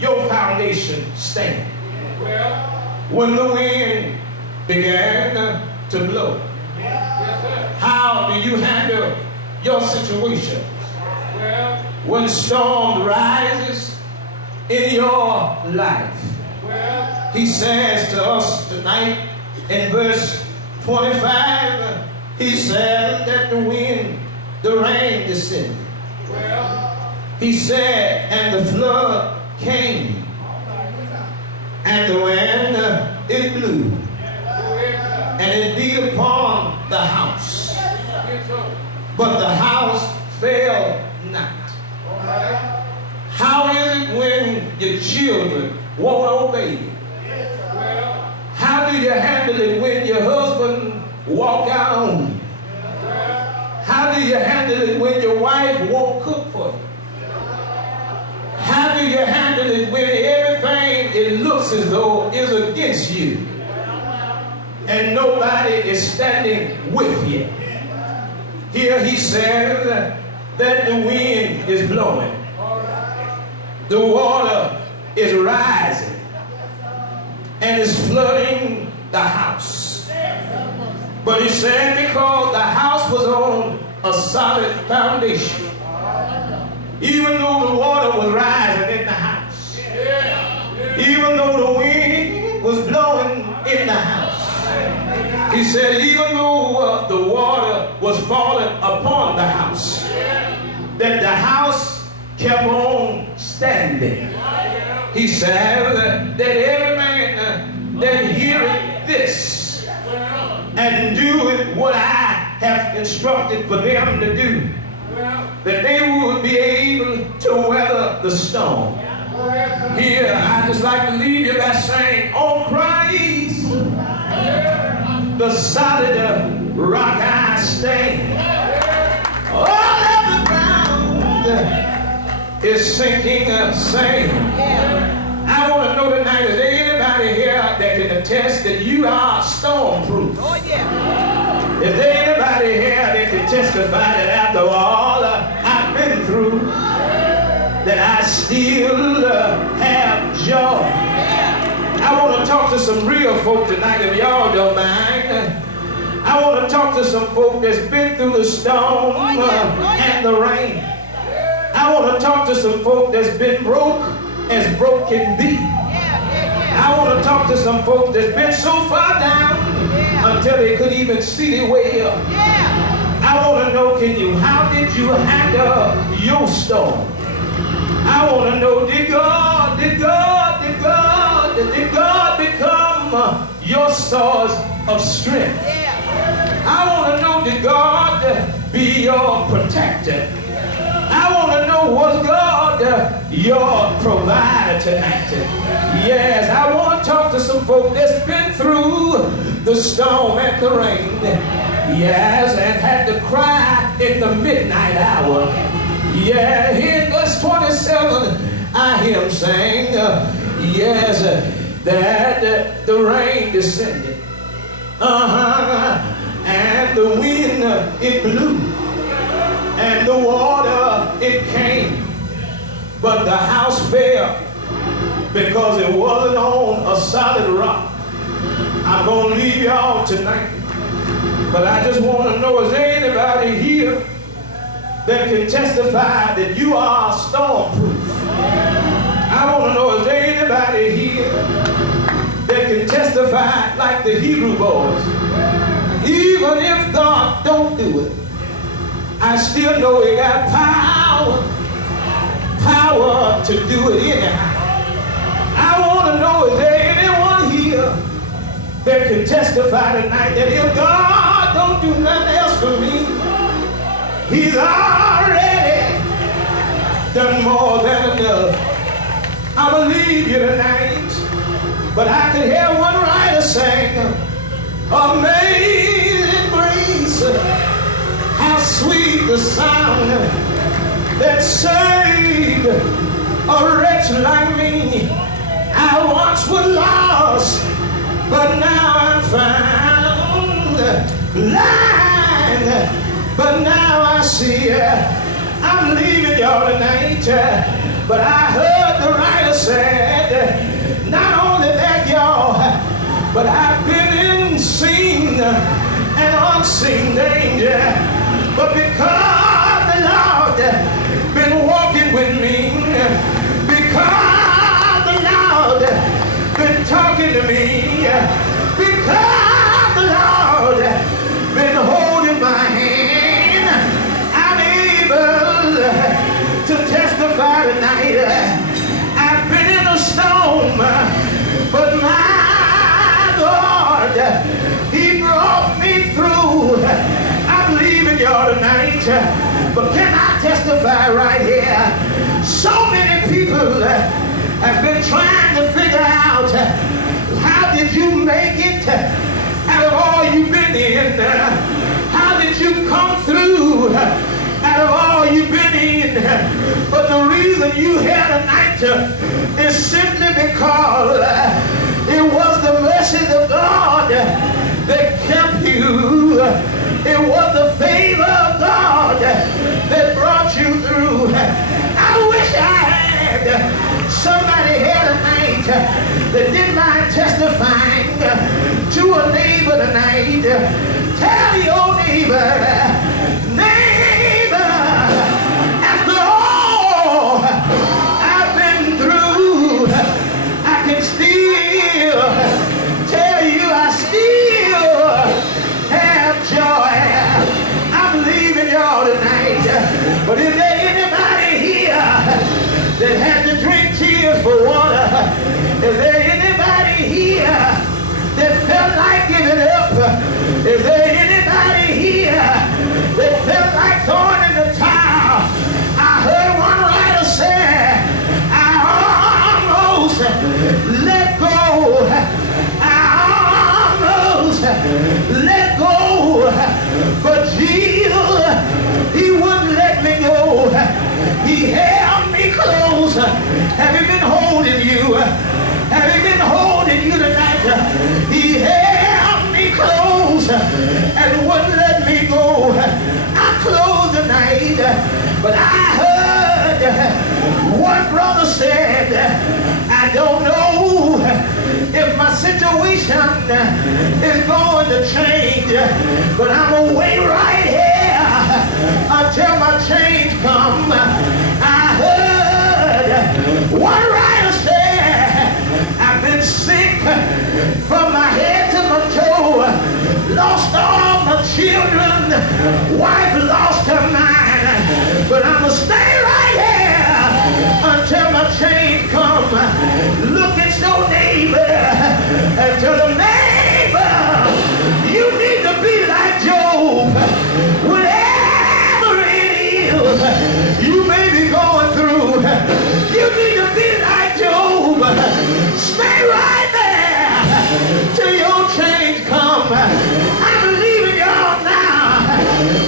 your foundation stand? When the wind began to blow. How do you handle your situation? When storm rises in your life. He says to us tonight in verse 25, he said that the wind, the rain descended. He said, and the flood came, and the wind, it blew, and it beat upon the house, but the house fell not. How is it when your children won't obey you? How do you handle it when your husband walk out on you? How do you handle it when your wife won't cook for you? How do you handle it when everything it looks as though is against you and nobody is standing with you? Here he says that the wind is blowing, the water is rising, and it's flooding the house. But he said because the house was on a solid foundation, even though the water was rising in the house, even though the wind was blowing in the house, he said even though the water was falling upon the house, that the house kept on standing. He said that every man that heareth this and doeth what I have instructed for them to do, that they would be able to weather the storm. Here, I just like to leave you by saying, on Christ, the solid rock I stand. All of the ground is sinking sand. I want to know tonight, is there anybody here that can attest that you are storm-proof? Oh, yeah. Is there anybody here that can testify that after all I've been through, that I still have joy? I want to talk to some real folk tonight, if y'all don't mind. I want to talk to some folk that's been through the storm and the rain. I want to talk to some folk that's been broke as broke can be. I want to talk to some folks that's been so far down until they couldn't even see their way up. I want to know, how did you handle your storm? I want to know, did God become your source of strength? I want to know, did God be your protector? I want to know, was God your provider tonight? Yes, I want to talk to some folk that's been through the storm and the rain. Yes, and had to cry in the midnight hour. Yeah, here in verse 27, I hear him saying, yes, that the rain descended. And the wind, it blew. And the water, it came, but the house fell because it wasn't on a solid rock. I'm going to leave y'all tonight, but I just want to know, is there anybody here that can testify that you are storm-proof? I want to know, is there anybody here that can testify like the Hebrew boys? Even if God don't do it, I still know he got power to do it anyhow. I want to know, is there anyone here that can testify tonight that if God don't do nothing else for me, he's already done more than enough? I believe you tonight, but I could hear one writer sing, amazing grace, how sweet the sound that saved a wretch like me. I once was lost, but now I'm found. Blind, but now I see. I'm leaving y'all tonight, but I heard the writer say, But because the Lord been walking with me, because the Lord been talking to me, because the Lord been holding my hand, I'm able to testify tonight. I've been in a storm, but my God, He brought me through. I believe in y'all tonight, but can I testify right here? So many people have been trying to figure out, how did you make it out of all you've been in? How did you come through out of all you've been in? But the reason you here tonight is simply because it was the mercy of God that kept you. It was the favor of God that brought you through. I wish I had somebody here tonight that didn't mind testifying to a neighbor tonight. Tell your neighbor, neighbor, after all I've been through, I can still tell you I still have joy. I believe in y'all tonight. But is there anybody here that had to drink tears for water? Is there anybody here that felt like giving up? Is there anybody here that felt like throwing in the towel? I heard one writer say, I almost let go. I almost let go. But Jesus, He wouldn't let me go. He held me close. Have He been holding you? Have He been holding you tonight? He held me close and wouldn't let me go. I closed tonight, but I heard one brother said, I don't know if my situation is going to change, but I'm gonna wait right here until my change comes. I heard one writer say, I've been sick from my head to my toe, lost all my children, wife lost her mind, but I'm gonna stay right here until my change comes. Look at your neighbor and tell the neighbor, you need to be like Job. Whatever it is you may be going through, you need to be like Job. Stay right there till your change comes. I believe in y'all now,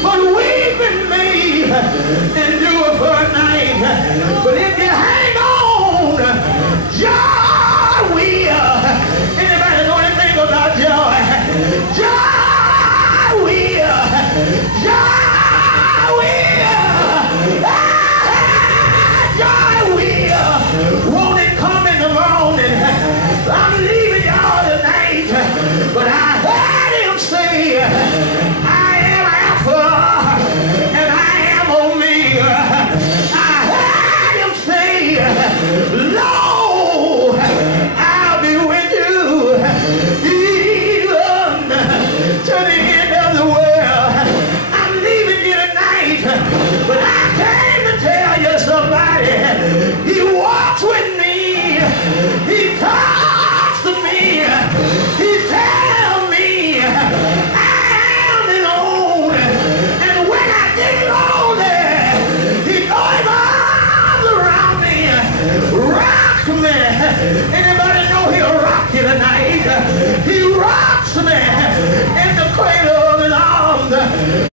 but weeping may endure for a night, but if you hang on, joy will. Anybody know anything about joy? Joy will. Joy will. Joy will. Won't it come in the morning? I'm leaving y'all tonight, but I heard Him say, I am Alpha and I am Omega. I heard Him say, Lo, I'll be with you even to the end of the world. I'm leaving you tonight, but I came to tell you somebody, He walks with me. He talks to me. He tells me I am His own. And when I get lonely, He throws His arms around me, rock me. Anybody know He'll rock you tonight? He rocks me in the cradle of His arms.